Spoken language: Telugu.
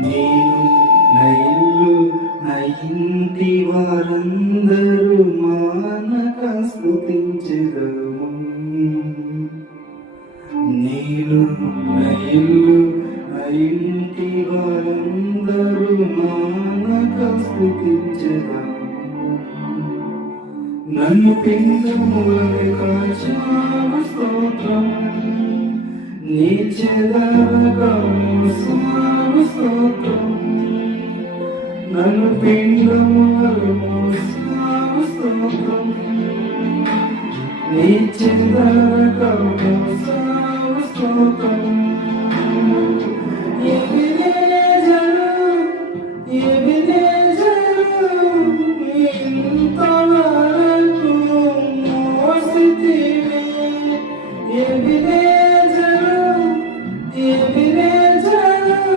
నేను నా ఇల్లు నా ఇంటి వారందరూ మానక స్థుతించెదము నేను నా ఇల్లు నా ఇంటి వారందరూ మానక స్థుతించెదము నన్ను పిండములని కాచావు స్తోత్రం నీ చెదరకము స్వామి నన్ను పిండమారుము సాహసం నీ చింతనకము సాహసం Yeah, baby.